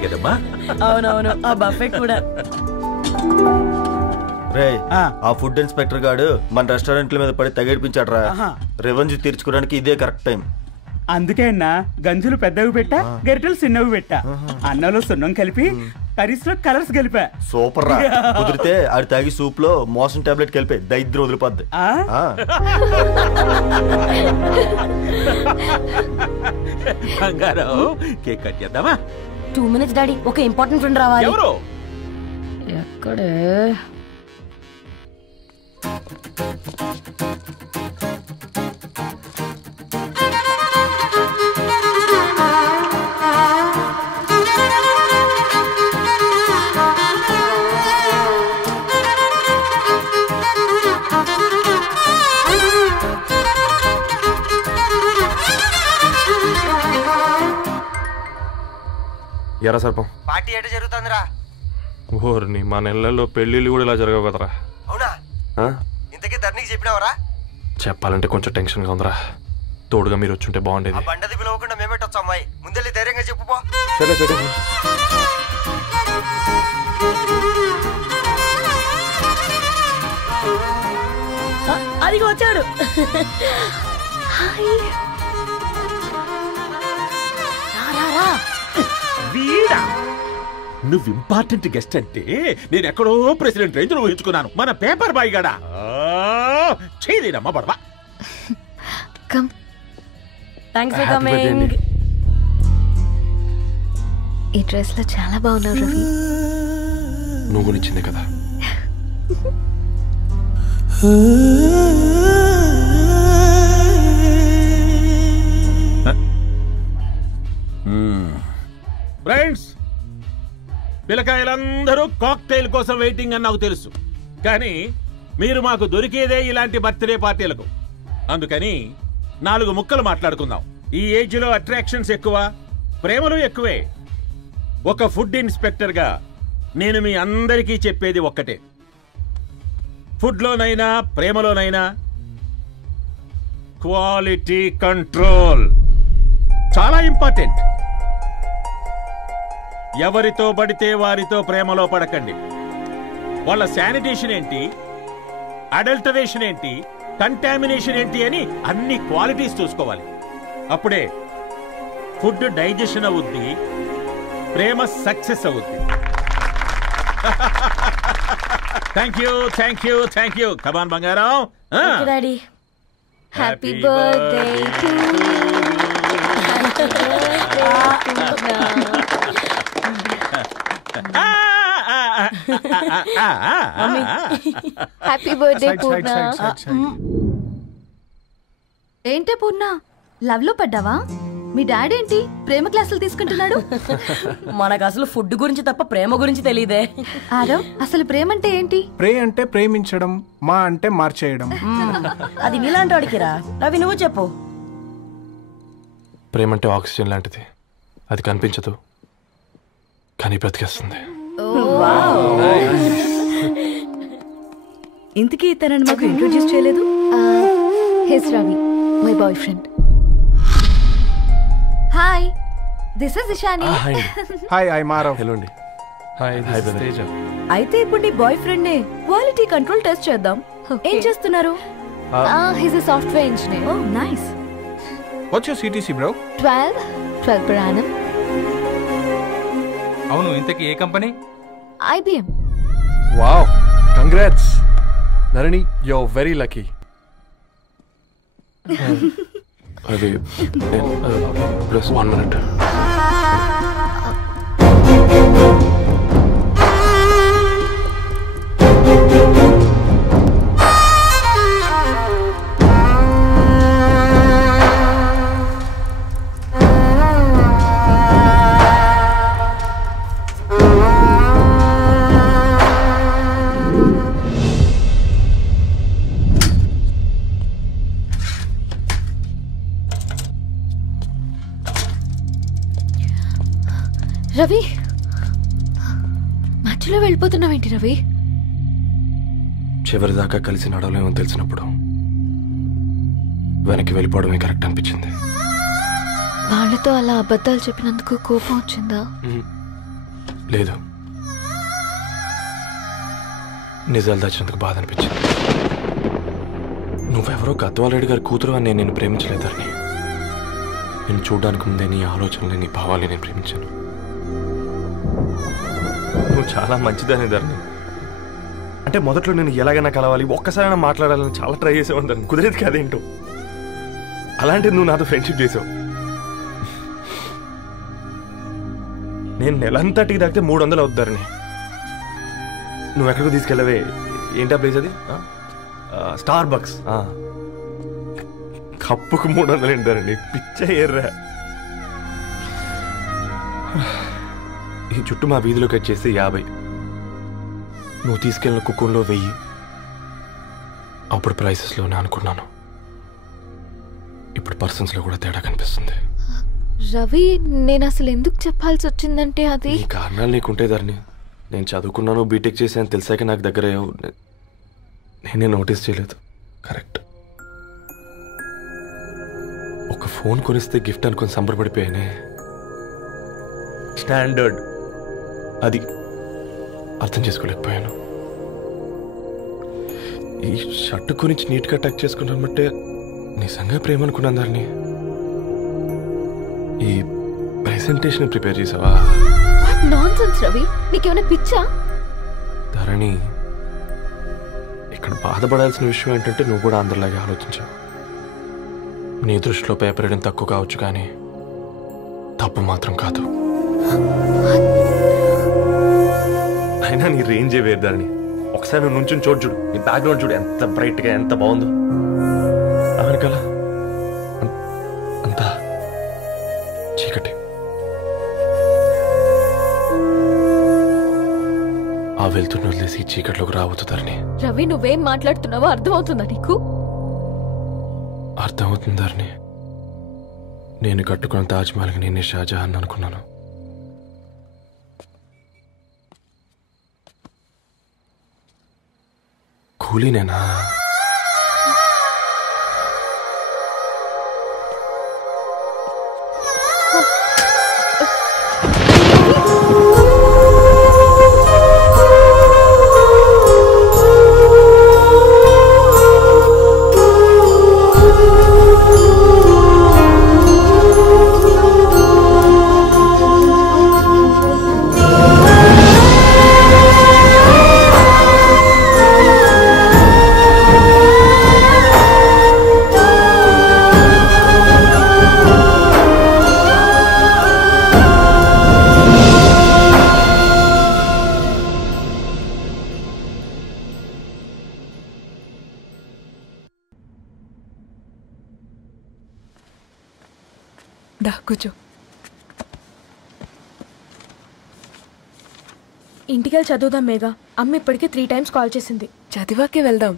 ఉంటాయి కదమ్మా. అవునవును, ఆ బఫే కూడా. రే ఆ ఫుడ్ ఇన్స్పెక్టర్ గాడు మన రెస్టారెంట్ల మీద పడి తగేడిపించాడ్రా. రెవెన్యూ తీర్చుకోవడానికి ఇదే కరెక్ట్ టైం. అందుకే అన్న గంజులు పెద్దవి పెట్టా, గరిటెలు చిన్నవి పెట్టా. అన్నంలో సున్నం కలిపి కర్రీస్ లో కలర్స్ కలిపా. సూపర్ రా. కుదిరితే ఆడి తాగి సూప్ లో మోషన్ టాబ్లెట్ కలిపి దరిద్రం వదిలిపోద్ది. బంగారం కేక్ కట్ చేద్దామా? 2 minutes డాడీ, ఒక ఇంపార్టెంట్ ఫ్రెండ్ రావాలి. ఎవరు? ఎక్కడే? ఎరా సర్పం పార్టీ ఎట జరుగుతుందిరా? ఓర్ని మా నెలల్లో పెళ్ళిళ్ళు కూడా ఇలా జరగవు కదరా. అవునా? ఇంతకీ ధరణికి చెప్పినావరా? చెప్పాలంటే కొంచెం టెన్షన్గా ఉందిరా. తోడుగా మీరు వచ్చుంటే బాగుండేది. బండది పిలవకుండా మేమేటొచ్చు అమ్మాయి. ముందెళ్ళి ధైర్యంగా చెప్పుపో. సరే సరే. అదిగో వచ్చాడు. వీడా? నువ్వు ఇంపార్టెంట్ గెస్ట్ అంటే నేను ఎక్కడో ప్రెసిడెంట్ రేంజ్లో ఊహించుకున్నాను. మన పేపర్ బాయ్ గడా చేయలేనమ్మా బడవా. Thanks for coming. ఈ డ్రెస్ లో చాలా బాగున్నావు రవి. నువ్వు గురించిందే కదా. ఫ్రెండ్స్, పిల్లకాయలందరూ కాక్టైల్ కోసం వెయిటింగ్ అని నాకు తెలుసు. కానీ మీరు మాకు దొరికేదే ఇలాంటి బర్త్డే పార్టీలకు. అందుకని 4 ముక్కలు మాట్లాడుకుందాం. ఈ ఏజ్ లో అట్రాక్షన్స్ ఎక్కువ, ప్రేమలు ఎక్కువే. ఒక ఫుడ్ ఇన్స్పెక్టర్ గా నేను మీ అందరికీ చెప్పేది ఒక్కటే. ఫుడ్ లోనైనా ప్రేమలోనైనా క్వాలిటీ కంట్రోల్ చాలా ఇంపార్టెంట్. ఎవరితో పడితే వారితో ప్రేమలో పడకండి. వాళ్ళ శానిటేషన్ ఏంటి, అడల్టరేషన్ ఏంటి, కంటామినేషన్ ఏంటి అని అన్ని క్వాలిటీస్ చూసుకోవాలి. అప్పుడే ఫుడ్ డైజెషన్ అవుద్ది, ప్రేమ సక్సెస్ అవుద్ది. Thank you thank you thank you. Come on బంగారం. Daddy, happy birthday to happy birthday Purna. ఏంటే పూర్ణ, లవ్ లో పడ్డావా? మీ డాడీ ఏంటి ప్రేమ క్లాసులు తీసుకుంటున్నాడు? మనకు అసలు ఫుడ్ గురించి తప్ప ప్రేమ గురించి తెలియదే. ఆరవ్, అసలు ప్రేమ అంటే ఏంటి? ప్రే అంటే ప్రేమించడం, మా అంటే మార్చేయడం. అది నీలాంటి వాడికిరా. రవి, నువ్వు చెప్పు. ప్రేమ అంటే ఆక్సిజన్ లాంటిది. అది కనిపించదు కానీ బ్రతికేస్తుంది. ఇంతకీ తనని మాకు ఇంట్రొడ్యూస్ చేయలేదు. He's Ravi, my boyfriend. Hi, this is Ishani. Hi, I Maarav. Hello అండి. Hi, this is Teja. అయితే ఇప్పుడు నీ బాయ్ ఫ్రెండ్ నే క్వాలిటీ కంట్రోల్ టెస్ట్ చేద్దాం. ఏం చేస్తున్నారు? He's a software engineer. Oh nice. What's your CTC bro? 12 per annum. అవును, ఇంతకీ ఏ కంపెనీ? IBM. Wow, congrats Narani, you are very lucky. అది ప్లస్ 1 minute. రవి, మధ్యలో వెళ్ళిపోతున్నావేంటి రవి? చివరిదాకా కలిసి నడవలేమని తెలిసినప్పుడు వెనక్కి వెళ్ళిపోవడమే కరెక్ట్ అనిపించింది. వాళ్ళతో అలా అబద్ధాలు చెప్పినందుకు కోపం వచ్చిందా? లేదు, నిజాలు దాచినందుకు బాధ అనిపించింది. నువ్వెవరో గద్వాలరెడ్డి గారి కూతురు అని నేను నిన్ను ప్రేమించలేదని. నేను చూడడానికి ముందే నీ ఆలోచనలు, నీ భావాలు నేను ప్రేమించాను. నువ్వు చాలా మంచిదని ధరణి. అంటే మొదట్లో నేను ఎలాగైనా కలవాలి, ఒక్కసారైనా మాట్లాడాలని చాలా ట్రై చేసేవాడిని ధరణి. కుదిరేది కాదేంటో. అలాంటిది నువ్వు నాతో ఫ్రెండ్షిప్ చేసావు. నేను నెలంతటికి తాగితే 300 అవుతారని. నువ్వు ఎక్కడికి తీసుకెళ్ళవే? ఏంటా ప్లేస్ అది? Star bucks. కప్పుకు 300 ఏంటారండి, పిచ్చ ఎర్రా. ఈ చుట్టూ మా వీధిలో కట్ చేస్తే 50. నువ్వు తీసుకెళ్ళిన కుక్కర్లో 1000. అప్పుడు ప్రైసెస్లోనే అనుకున్నాను, ఇప్పుడు పర్సన్స్లో కూడా తేడా కనిపిస్తుంది. రవి, నేను అసలు ఎందుకు చెప్పాల్సి వచ్చిందంటే అది ఈ కారణాలు నీకుంటే ధరణి. నేను చదువుకున్నాను, బీటెక్ చేశాను తెలిసాక నాకు దగ్గర నేనే నోటీస్ చేయలేదు. కరెక్ట్. ఒక ఫోన్ కొనిస్తే గిఫ్ట్ అనుకుని సంబరపడిపోయానే. స్టాండర్డ్ అది అర్థం చేసుకోలేకపోయాను. ఈ షర్టు గురించి నీట్గా టచ్ చేసుకున్నామంటే నిజంగా ప్రేమ అనుకున్నాను ధరణి. ఈ ప్రెజెంటేషన్ ప్రిపేర్ చేసావా? నాన్సెన్స్ రవి, నీకేమైనా పిచ్చా? ధరణి, ఇక్కడ బాధపడాల్సిన విషయం ఏంటంటే నువ్వు కూడా అందరిలాగే ఆలోచించావు. నీ దృష్టిలో పేపర్ వేయడం తక్కువ కావచ్చు, కానీ తప్పు మాత్రం కాదు. అయినా నీ రేంజే వేరు ధరణి. ఒకసారి నువ్వు నుంచుని చూడు, నీ బ్యాక్గ్రౌండ్ చూడు ఎంత బ్రైట్గా, ఎంత బాగుందో. వెనకాల అంతా చీకటి. ఆ వెళ్తున్న వదిలేసి చీకట్లోకి రాబోతుందని. రవి, నువ్వేం మాట్లాడుతున్నావో అర్థమవుతుందా నీకు? అర్థమవుతుందని. నేను కట్టుకున్న తాజ్మహల్కి నేనే షాజహాన్ అనుకున్నాను. కూలీనేనా? కూర్చో. ఇంటికెళ్ళి చదువుదాం మేఘా. అమ్మ ఇప్పటికే 3 times కాల్ చేసింది. చదివాకే వెళ్దాం.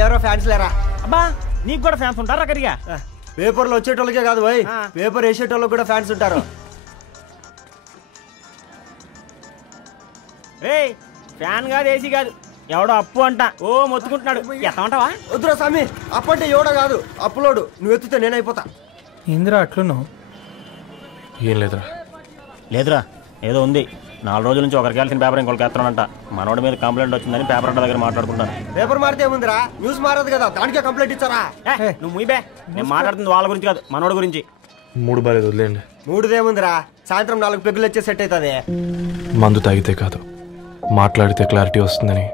ఎవరో ఫ్యాన్స్ లేరా? అబ్బా, నీకు కూడా ఫ్యాన్స్ ఉంటారా? కరిగా పేపర్లో వచ్చేటోళ్ళకే కాదు భయ్, పేపర్ వేసేటోళ్ళకి కూడా ఫ్యాన్స్ ఉంటారు. ఫ్యాన్ కాదు, ఏసీ కాదు, ఎవడో అప్పు అంట ఓ మొత్తుకుంటున్నాడు. ఎత్తమంటావా? వద్దురా స్వామి, అప్పు అంటే ఎవడో కాదు, అప్పులోడు. నువ్వు ఎత్తుతే నేనైపోతా. ఏంద్రా అట్లున్నావు? ఏం లేదురా. లేదురా, ఏదో ఉంది. 4 రోజుల నుంచి ఒకరికి వెళ్ళిన పేపర్ ఇంకొకరికి ఎత్తనంట. మనోడి మీద కంప్లైంట్ వచ్చిందని పేపర్ అడ్డ దగ్గర మాట్లాడుకుంటాను. పేపర్ మారితే ఏముందిరా, న్యూస్ మారదు కదా, దానికే కంప్లైంట్ ఇచ్చారా? నువ్వు ముయ్యబే, నేను మాట్లాడుతుంది వాళ్ళ గురించి కాదు, మనోడి గురించి. 3 బాలేదు, వదిలేండి. 3దేముందిరా, సాయంత్రం 4 పెగ్గులు వచ్చే సెట్ అవుతుంది. మందు తాగితే కాదు, మాట్లాడితే క్లారిటీ వస్తుందని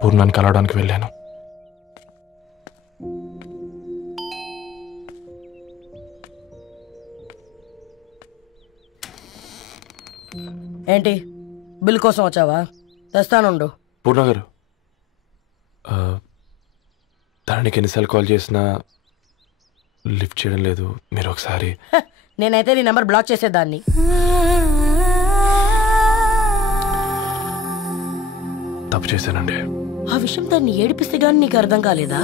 పూర్ణాన్ని కలవడానికి వెళ్ళాను. ఏంటి బిల్ కోసం వచ్చావా? తెస్తానుండు. పూర్ణ గారు, తనకి ఎన్నిసార్లు కాల్ చేసినా లిఫ్ట్ చేయడం లేదు. మీరు ఒకసారి. నేనైతే నీ నెంబర్ బ్లాక్ చేసేదాన్ని. తప్పు చేశానండి. ఆ విషయం దాన్ని ఏడిపిస్తే గానీ నీకు అర్థం కాలేదా?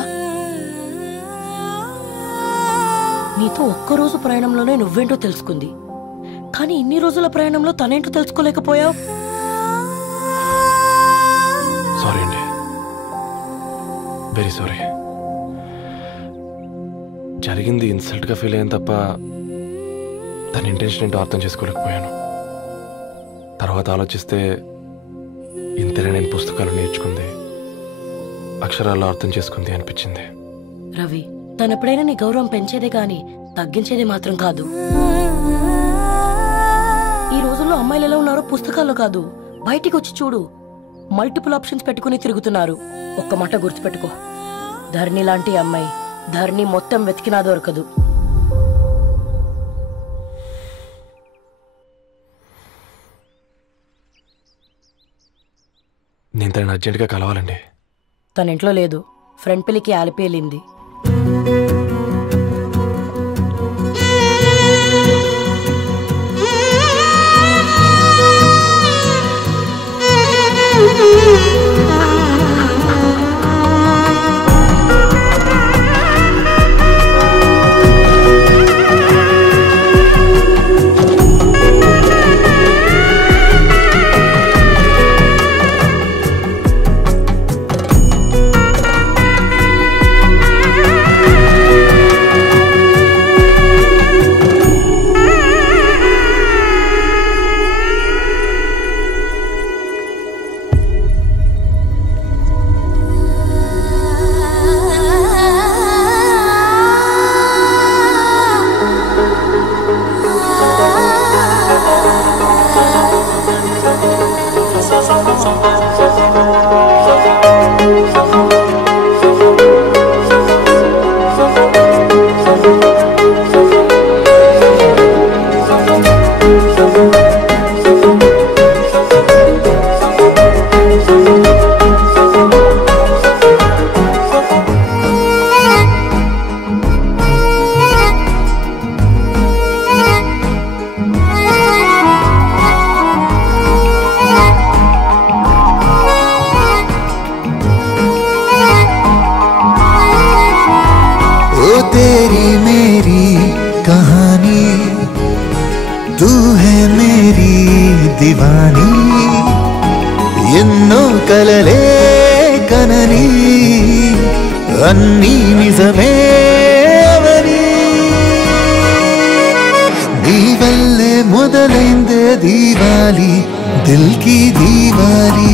నీతో ఒక్కరోజు ప్రయాణంలోనే నువ్వేంటో తెలుసుకుంది, కానీ ఇన్ని రోజుల ప్రయాణంలో తనేంటో తెలుసుకోలేకపోయావు. సారీ అండి, వెరీ సారీ. జరిగింది ఇన్సల్ట్గా ఫీల్ అయ్యాను తప్ప తన ఇంటెన్షన్ ఏంటో అర్థం చేసుకోలేకపోయాను. తర్వాత ఆలోచిస్తే ఇంతనే నేను పుస్తకాలు నేర్చుకుంది, అక్షరాల్లో అర్థం చేసుకుంది అనిపించింది. రవి, తనెప్పుడైనా నీ గౌరవం పెంచేదే గాని తగ్గించేదే మాత్రం కాదు. ఈ రోజుల్లో అమ్మాయిలు ఎలా ఉన్నారో పుస్తకాల్లో కాదు, బయటికి వచ్చి చూడు. మల్టిపుల్ ఆప్షన్స్ పెట్టుకుని తిరుగుతున్నారు. ఒక్క మాట గుర్తుపెట్టుకో, ధరణి లాంటి అమ్మాయి ధరణి మొత్తం వెతికినా దొరకదు. నేను తనని అర్జెంటుగా కలవాలండి. తన ఇంట్లో లేదు, ఫ్రెండ్ పెళ్లికి ఆలిపేలింది. దివానీ ఎన్నో కలలే కనని అన్నీ నిజమే అవని నీ వల్లే మొదలైందే దీవాలి దిల్ కి దీవాలి.